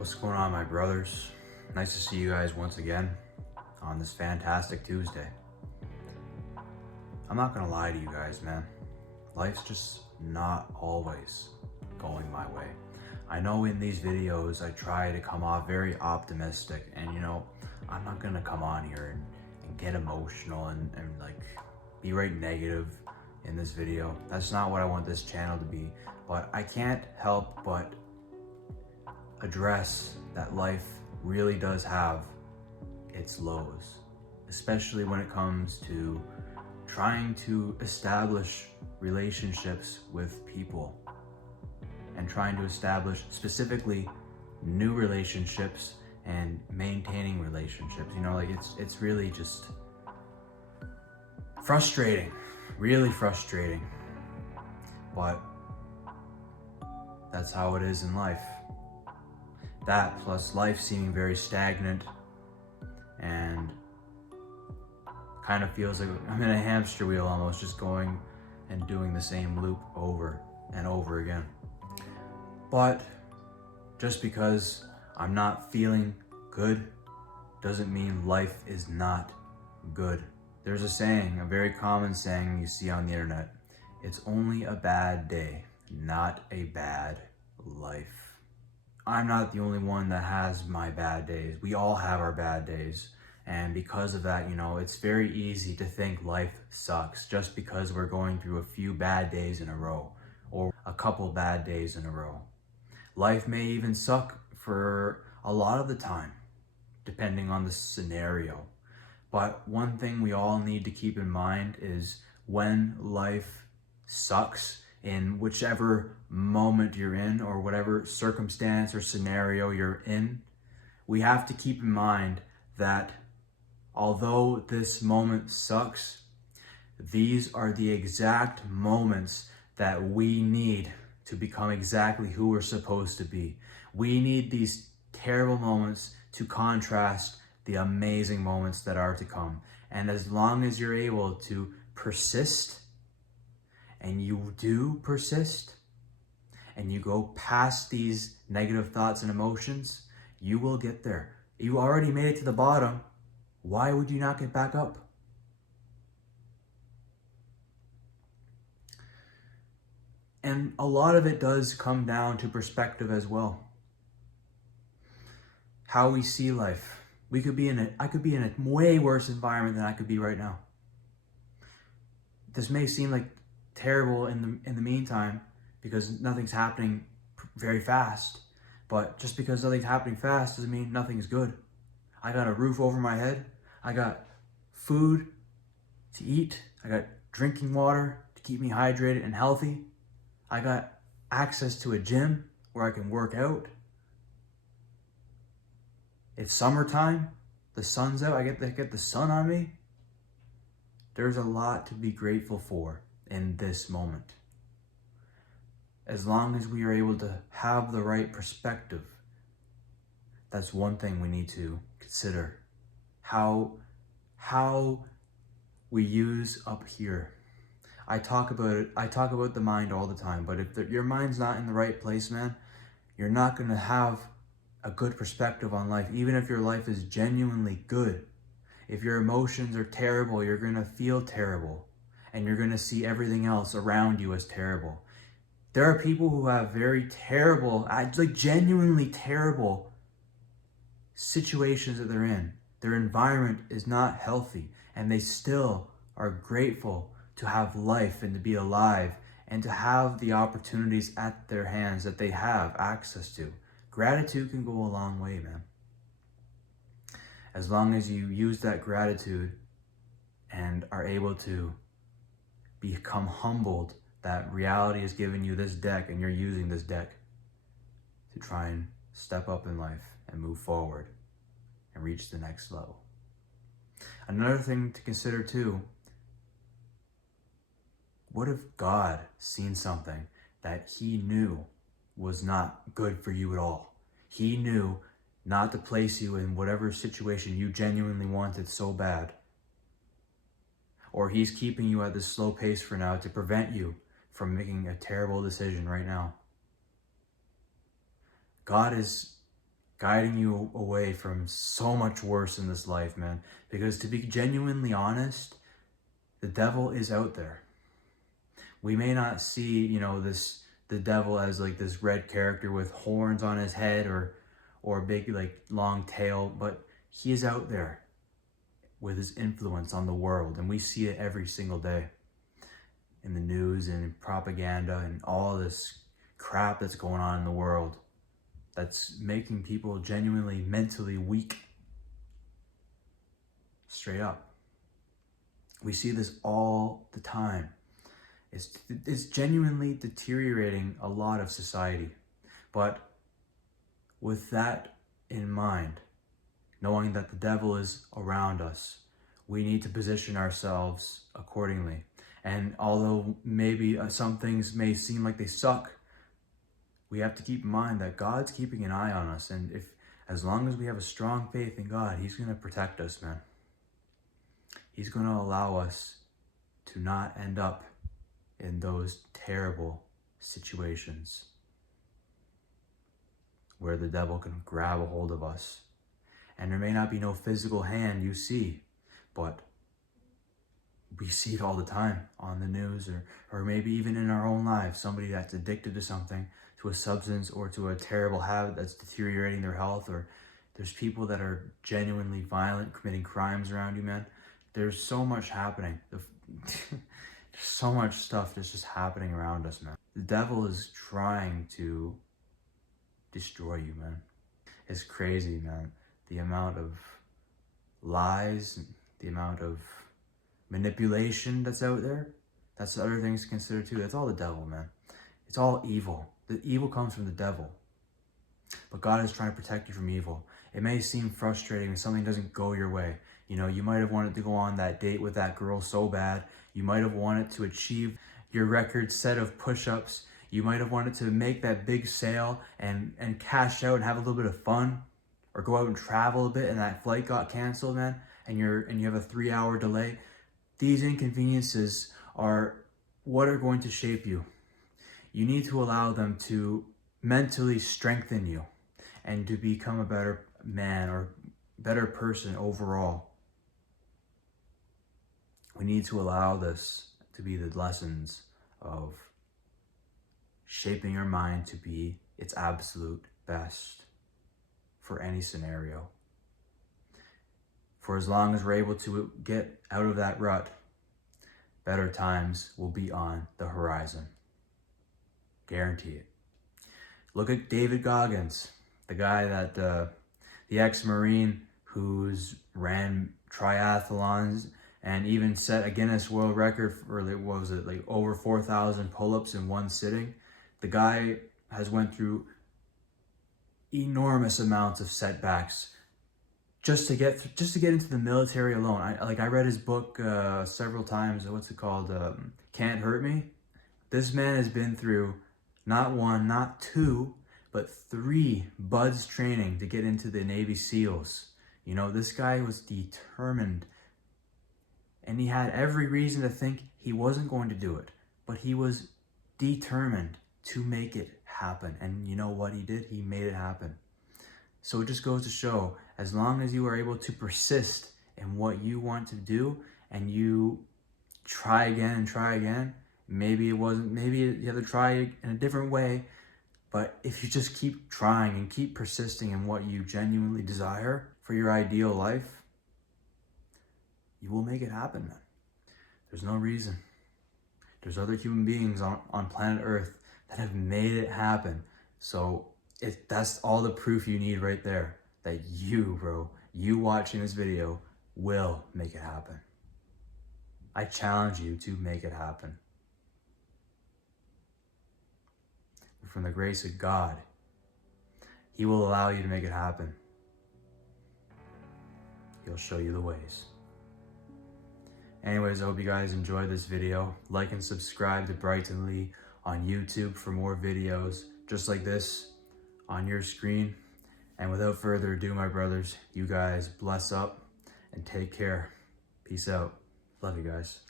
What's going on, my brothers? Nice to see you guys once again on this fantastic Tuesday. I'm not gonna lie to you guys, man. Life's just not always going my way. I know in these videos I try to come off very optimistic, and I'm not gonna come on here and get emotional and like be right negative in this video. That's not what I want this channel to be, but I can't help but address that life really does have its lows, especially when it comes to trying to establish relationships with people and trying to establish specifically new relationships and maintaining relationships. It's really just frustrating, really frustrating, but that's how it is in life. That plus life seeming very stagnant and kind of feels like I'm in a hamster wheel almost, just going and doing the same loop over and over again. But just because I'm not feeling good doesn't mean life is not good. There's a saying, a very common saying you see on the internet. It's only a bad day, not a bad life. I'm not the only one that has my bad days. We all have our bad days. And because of that, it's very easy to think life sucks just because we're going through a few bad days in a row or a couple bad days in a row. Life may even suck for a lot of the time, depending on the scenario. But one thing we all need to keep in mind is when life sucks, in whichever moment you're in or whatever circumstance or scenario you're in, we have to keep in mind that although this moment sucks, these are the exact moments that we need to become exactly who we're supposed to be. We need these terrible moments to contrast the amazing moments that are to come. And as long as you're able to persist, and you do persist, and you go past these negative thoughts and emotions, you will get there. You already made it to the bottom. Why would you not get back up? And a lot of it does come down to perspective as well. How we see life. I could be in a way worse environment than I could be right now. This may seem like terrible in the meantime because nothing's happening very fast, but just because nothing's happening fast doesn't mean nothing's good. I got a roof over my head, I got food to eat, I got drinking water to keep me hydrated and healthy, I got access to a gym where I can work out. It's summertime, the sun's out, I get the sun on me. There's a lot to be grateful for in this moment. As long as we are able to have the right perspective, that's one thing we need to consider. How we use up here. I talk about the mind all the time, but if your mind's not in the right place, man, you're not gonna have a good perspective on life, even if your life is genuinely good. If your emotions are terrible, you're gonna feel terrible. And you're going to see everything else around you as terrible. There are people who have very terrible, like genuinely terrible situations that they're in. Their environment is not healthy, and they still are grateful to have life and to be alive and to have the opportunities at their hands that they have access to. Gratitude can go a long way, man. As long as you use that gratitude and are able to become humbled that reality has given you this deck and you're using this deck to try and step up in life and move forward and reach the next level. Another thing to consider too, what if God seen something that he knew was not good for you at all? He knew not to place you in whatever situation you genuinely wanted so bad. Or he's keeping you at this slow pace for now to prevent you from making a terrible decision right now. God is guiding you away from so much worse in this life, man. Because to be genuinely honest, the devil is out there. We may not see, the devil as like this red character with horns on his head or a big like long tail, but he is out there with his influence on the world, and we see it every single day in the news and in propaganda and all this crap that's going on in the world that's making people genuinely mentally weak. Straight up. We see this all the time. It's genuinely deteriorating a lot of society. But with that in mind, knowing that the devil is around us, we need to position ourselves accordingly. And although maybe some things may seem like they suck, we have to keep in mind that God's keeping an eye on us. And as long as we have a strong faith in God, he's going to protect us, man. He's going to allow us to not end up in those terrible situations where the devil can grab a hold of us. And there may not be no physical hand you see, but we see it all the time on the news or maybe even in our own lives. Somebody that's addicted to something, to a substance or to a terrible habit that's deteriorating their health, or there's people that are genuinely violent, committing crimes around you, man. There's so much happening. There's so much stuff that's just happening around us, man. The devil is trying to destroy you, man. It's crazy, man. The amount of lies, the amount of manipulation that's out there. That's the other things to consider too. That's all the devil, man. It's all evil. The evil comes from the devil. But God is trying to protect you from evil. It may seem frustrating when something doesn't go your way. You might have wanted to go on that date with that girl so bad. You might have wanted to achieve your record set of push-ups. You might have wanted to make that big sale and cash out and have a little bit of fun, or go out and travel a bit and that flight got canceled, man, and you have a 3-hour delay. These inconveniences are what are going to shape you. You need to allow them to mentally strengthen you and to become a better man or better person overall. We need to allow this to be the lessons of shaping our mind to be its absolute best for any scenario. For as long as we're able to get out of that rut, better times will be on the horizon. Guarantee it. Look at David Goggins, the guy that, the ex-Marine who's ran triathlons and even set a Guinness World Record for, what was it, like over 4,000 pull-ups in one sitting. The guy has went through enormous amounts of setbacks just to get into the military alone. I read his book several times. What's it called? Can't Hurt Me. This man has been through not one, not two, but 3 buds training to get into the Navy SEALs. This guy was determined, and he had every reason to think he wasn't going to do it, but he was determined to make it happen. And you know what he did? He made it happen. So it just goes to show, as long as you are able to persist in what you want to do and you try again and try again, maybe you have to try in a different way, but if you just keep trying and keep persisting in what you genuinely desire for your ideal life, you will make it happen, man. There's no reason. There's other human beings on planet Earth that have made it happen. So that's all the proof you need right there, that you watching this video will make it happen. I challenge you to make it happen. From the grace of God, He will allow you to make it happen. He'll show you the ways. Anyways, I hope you guys enjoyed this video. Like and subscribe to Brighton Lee on YouTube for more videos just like this on your screen. And without further ado, my brothers, you guys bless up and take care. Peace out. Love you guys.